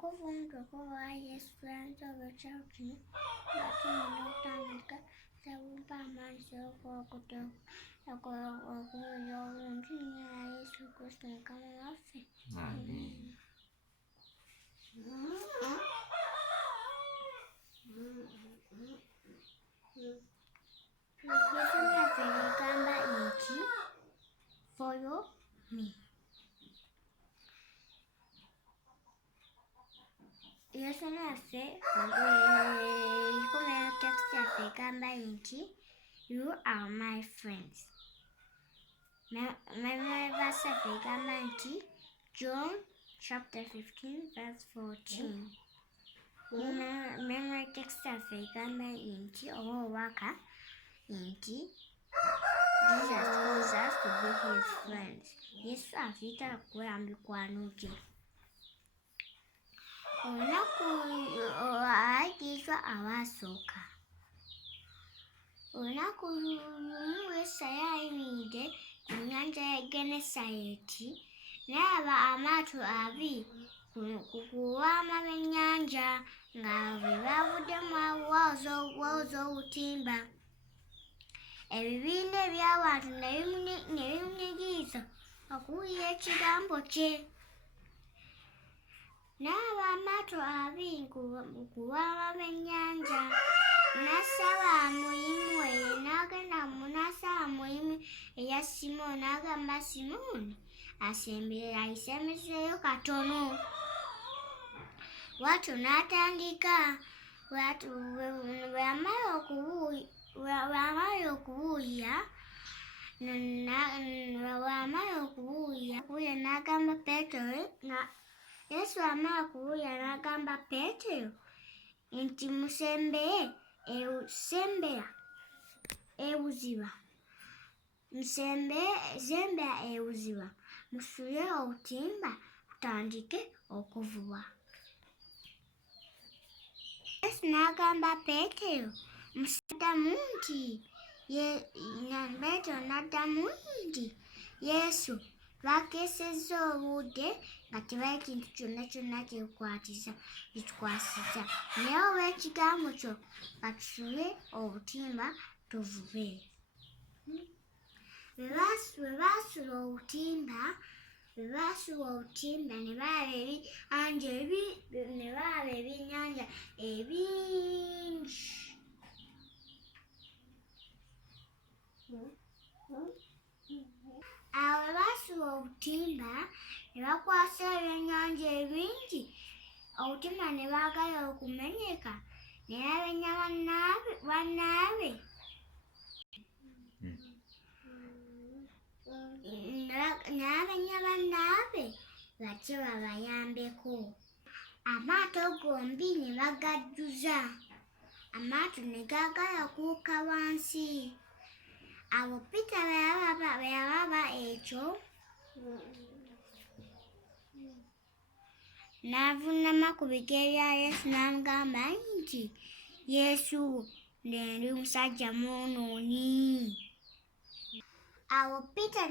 okuvunga okuva Yesu yanzoba ekyawukino natumina okutandika sabumpa amaanyi okubuulira obulungi nnyo ya Yesu Kristo Mukama waffe. Amen. Yesu lyaffe ligamba nti follow me. Yesu lyaffe likomera text yaffe egamba nti you are my friends. Memory verse yaffe egamba nti John chapter 15 verse 14. Memory text yaffe egamba nti oba obubaka nti Jesus calls us to be his friends. Yesu atuyita okubeera mu mikwano gye. Olunaku ayigirizwa abaasooka. Olunaku lumu Yesu yali ayimiridde ku nnyanja ya Genesayeti n'alaba amaato abiri ku lubalama lw'ennyanja nga bwe baavuddemu wawoza obutimba. Ebibiina eby'abantu ne bimunyigiriza okuwulira ekigambo kye. N'alaba amaato abiri ku lubalama lw'ennyanja n'asaba mulimu n'asaba mulimu eya Simooni n'agamba Simooni ayisembezeeyo katono. Bw'atyo n'atandika bwe yamala okubuulira n'agamba Peetero Yesu amala kubuulira n'agamba Peetero nti sembera ebuziba musule obutimba tutandike okuvuba. Yesu n'agamba Peetero n'addamu nti Yesu bakeesezza obudde nga tebalina kintu kyonna kitukwasiza naye olw'ekigambo kyo batusule obutimba tuvube. Bwe baasula obutimba ne balaba ebyennyanja ebingi. Awo bwe baasula obutimba ne bakwasa ebyennyanja ebingi, obutimba ne baagala okumenyeka ne babenya bannaabwe batye babayambeko. Amaato gombi ne bagajjuza, amaato ne gaagala kuuka wansi. Awo Peter bwe yalaba ekyo n'avuunama ku bigere bya Yesu n'amugamba nti Yesu ndi musajja mwonoonyi. Awo Peter,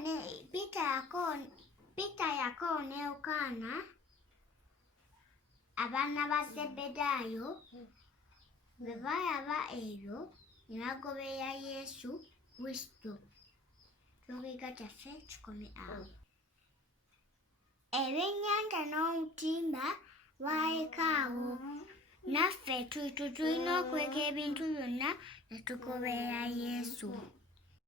Yakobo ne Yokaana abaana ba Zebedaayo bwe balaba ebyo ne bagoberera Yesu Kristo. Ekyokuyiga kyaffe kikome awo. Ebyennyanja n'obutimba bwaleka awo. Naffe tulina okweka ebintu byonna ne tugoberera Yesu.